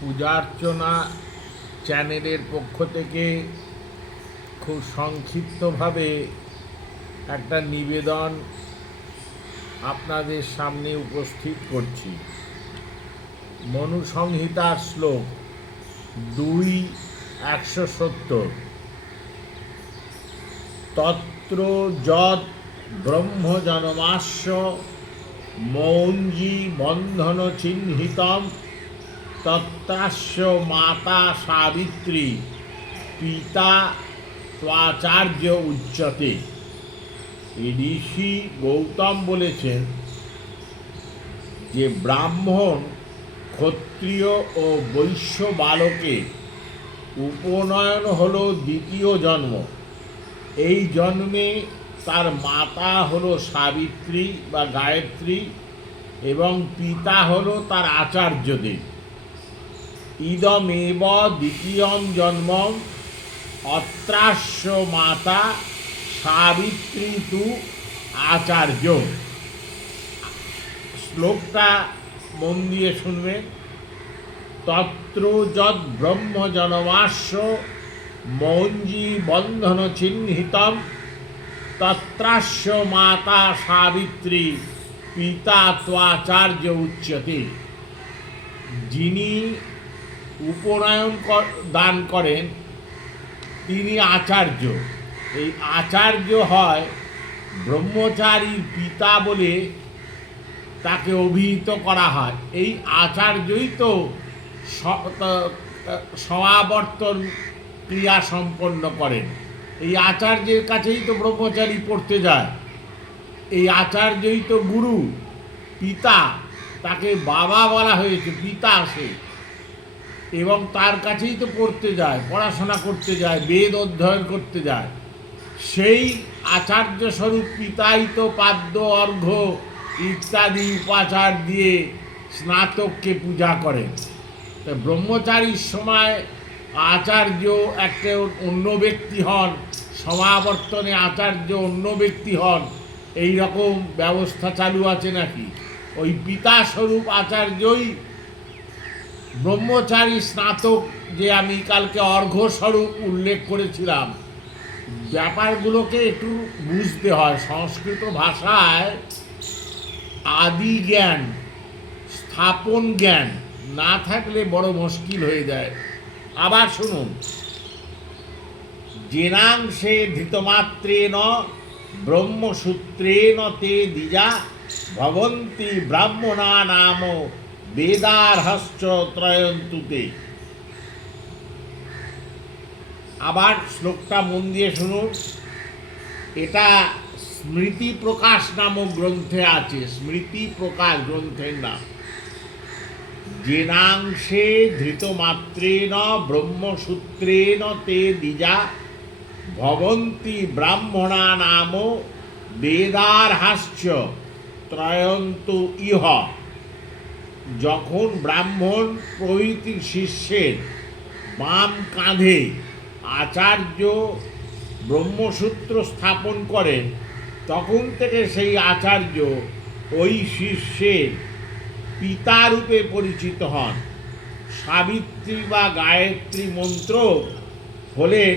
পূজার্চনা চ্যানেলের পক্ষ থেকে খুব সংক্ষিপ্তভাবে একটা নিবেদন আপনাদের সামনে উপস্থিত করছি। মনুসংহিতার শ্লোক 2:170 তত্র যদ ব্রহ্মজনমাস্য মৌঞ্জি বন্ধন চিহ্নিতম তত্রাস্য মাতা সাবিত্রী পিতা ত্বাচার্য উচ্যতে। ঋষি গৌতম বলেছেন যে ব্রাহ্মণ, ক্ষত্রিয় ও বৈশ্য বালকের উপনয়ন হল দ্বিতীয় জন্ম। এই জন্মে তার মাতা হলো সাবিত্রী বা গায়ত্রী এবং পিতা হলো তার আচার্যদেব। ইদমেব দ্বিতীয়ম জন্মম অত্রাস্য মাতা সাবিত্রী তু আচার্য। শ্লোকটা মন দিয়ে শুনবেন। তত্র যদ ব্রহ্ম জনমাস্য মৌঞ্জি বন্ধন চিহ্নিতম তত্রাস্য মাতা সাবিত্রী পিতা ত্বাচার্য উচ্যতে। যিনি উপনয়ন দান করেন তিনি আচার্য। এই আচার্য হয় ব্রহ্মচারীর পিতা বলে তাকে অভিহিত করা হয়। এই আচার্যই তো সমাবর্তন ক্রিয়া সম্পন্ন করেন। এই আচার্যের কাছেই তো ব্রহ্মচারী পড়তে যায়। এই আচার্যই তো গুরু, পিতা। তাকে বাবা বলা হয়েছে, পিতা সে, এবং তার কাছেই তো পড়তে যায়, পড়াশোনা করতে যায়, বেদ অধ্যয়ন করতে যায়। সেই আচার্য স্বরূপ পিতাই তো পাদ্য অর্ঘ্য ইত্যাদি উপাচার দিয়ে স্নাতককে পূজা করেন। তা ব্রহ্মচারীর সময় আচার্য একটা অন্য ব্যক্তি হন, সমাবর্তনে আচার্য অন্য ব্যক্তি হন, এই রকম ব্যবস্থা চালু আছে নাকি? ওই পিতা স্বরূপ আচার্যই ব্রহ্মচারী স্নাতক, যে আমি কালকে অর্ঘ্য স্বরূপ উল্লেখ করেছিলাম। ব্যাপারগুলোকে একটু বুঝতে হয়। সংস্কৃত ভাষায় আদি জ্ঞান, স্থাপন জ্ঞান না থাকলে বড় মুশকিল হয়ে যায়। আবার শুনুন। জেনাংশে ধৃতমাত্রেণ ব্রহ্মসূত্রেণ তে দ্বিজা ভবন্তি ব্রাহ্মণা নাম বেদার্হশ্চ ত্রয়ন্তুতে। আবার শ্লোকটা মন দিয়ে শুনুন। এটা স্মৃতি প্রকাশ নামক গ্রন্থে আছে। স্মৃতি প্রকাশ গ্রন্থের নাম। জেনাংশে ধৃতমাত্রেণ ব্রহ্মসূত্রেণ তে দ্বিজা ভবন্তি ব্রাহ্মণা নাম বেদার্হশ্চ ত্রয়ন্তু ইহ। যখন ব্রাহ্মণ প্রভৃতি শিষ্যের বাম কাঁধে আচার্য ব্রহ্মসূত্র স্থাপন করেন, তখন থেকে সেই আচার্য ওই শিষ্যের পিতারূপে পরিচিত হন। সাবিত্রী বা গায়ত্রী মন্ত্র হলেন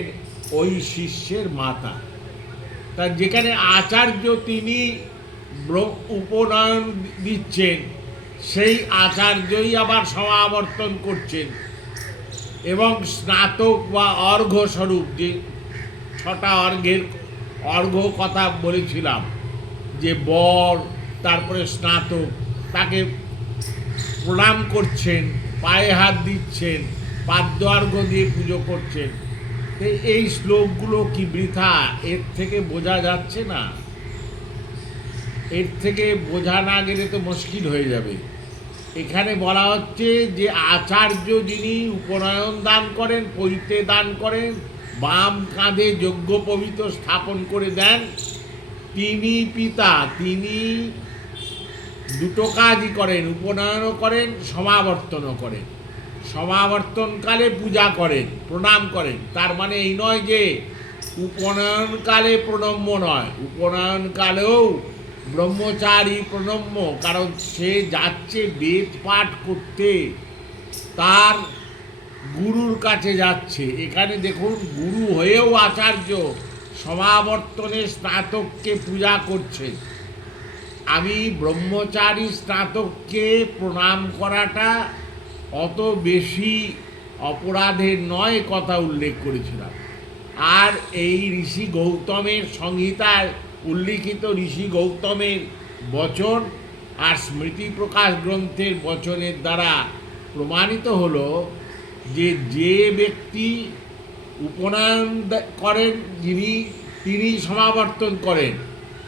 ওই শিষ্যের মাতা। তা যেখানে আচার্য তিনি উপনয়ন দিচ্ছেন, সেই আচার্যই আবার সমাবর্তন করছেন এবং স্নাতক বা অর্ঘ্য স্বরূপ, যে 6টা অর্ঘ্য কথা বলেছিলাম, যে বর, তারপরে স্নাতক, তাকে প্রণাম করছেন, পায়ে হাত দিচ্ছেন, পাদ্য অর্ঘ্য দিয়ে পুজো করছেন। এই শ্লোকগুলো কি বৃথা? এর থেকে বোঝা যাচ্ছে না? এর থেকে বোঝা না গেলে তো মুশকিল হয়ে যাবে। এখানে বলা হচ্ছে যে আচার্য যিনি উপনয়ন দান করেন, পৈতে দান করেন, বাম কাঁধে যজ্ঞোপবীত স্থাপন করে দেন, তিনি পিতা। তিনি দুটো কাজই করেন, উপনয়নও করেন, সমাবর্তনও করেন। সমাবর্তনকালে পূজা করেন, প্রণাম করেন। তার মানে এই নয় যে উপনয়নকালে প্রণম্য নয়, উপনয়নকালেও ব্রহ্মচারী প্রণম্য, কারণ সে যাচ্ছে বেদ পাঠ করতে, তার গুরুর কাছে যাচ্ছে। এখানে দেখুন, গুরু হয়েও আচার্য সমাবর্তনের স্নাতককে পূজা করছে। আমি ব্রহ্মচারী স্নাতককে প্রণাম করাটা অত বেশি অপরাধের নয়, কথা উল্লেখ করেছিলাম। আর এই ঋষি গৌতমের সংহিতায় উল্লিখিত ঋষি গৌতমের বচন আর স্মৃতি প্রকাশ গ্রন্থের বচনের দ্বারা প্রমাণিত হলো যে যে ব্যক্তি উপনয়ন করেন, তিনি সমাবর্তন করেন,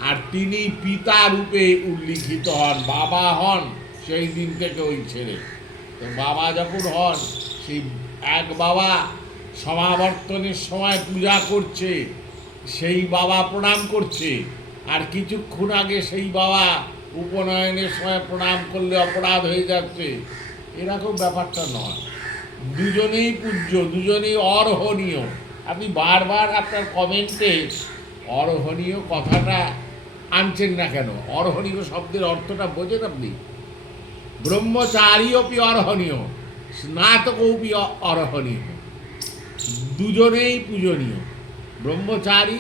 আর তিনি পিতা রূপে উল্লিখিত হন, বাবা হন সেই দিন থেকে ওই ছেলে। তো বাবা যখন হন, সেই এক বাবা সমাবর্তনের সময় পূজা করছে, সেই বাবা প্রণাম করছে, আর কিছুক্ষণ আগে সেই বাবা উপনয়নের সময় প্রণাম করলে অপরাধ হয়ে যাচ্ছে, এরকম ব্যাপারটা নয়। দুজনেই পূজ্য, দুজনেই অর্হণীয়। আপনি বারবার আপনার কমেন্টে অর্হণীয় কথাটা আনছেন না কেন? অর্হণীয় শব্দের অর্থটা বোঝেন আপনি? ব্রহ্মচারী অপি অর্হণীয়, স্নাতক অপি অর্হণীয়, দুজনেই পূজনীয়। ব্রহ্মচারী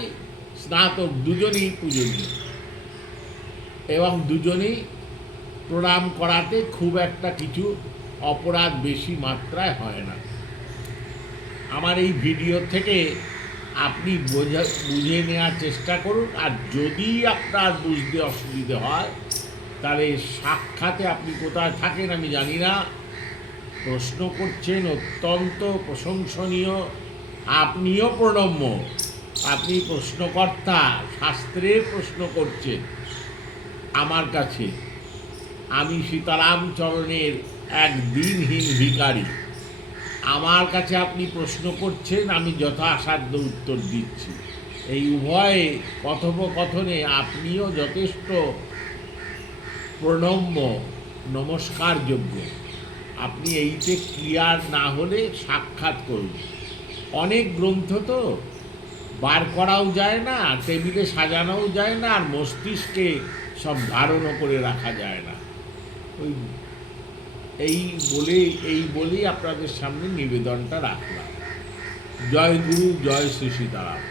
স্নাতক দুজনেই পূজনীয়, এবং দুজনেই প্রণাম করাতে খুব একটা কিছু অপরাধ বেশি মাত্রায় হয় না। আমার এই ভিডিও থেকে আপনি বুঝে নেওয়ার চেষ্টা করুন, আর যদি আপনার বুঝতে অসুবিধে হয় তাহলে সাক্ষাতে আপনি কোথায় থাকেন আমি জানি না, প্রশ্ন করছেন অত্যন্ত প্রশংসনীয়, আপনিও প্রণম্য। আপনি প্রশ্নকর্তা, শাস্ত্রের প্রশ্ন করছেন আমার কাছে। আমি সীতারাম চরণের এক দিনহীন ভিখারি। আমার কাছে আপনি প্রশ্ন করছেন, আমি যথাসাধ্য উত্তর দিচ্ছি। এই উভয়ে কথোপকথনে আপনিও যথেষ্ট প্রণম্য, নমস্কারযোগ্য। আপনি এইতে ক্লিয়ার না হলে সাক্ষাৎ করুন। অনেক গ্রন্থ তো বার করাও যায় না, টেবিলে সাজানোও যায় না, আর মস্তিষ্কে সব ধারণও করে রাখা যায় না। ওই এই বলেই আপনাদের সামনে নিবেদনটা রাখলাম। জয় গুরু, জয় শ্রী সীতারাম।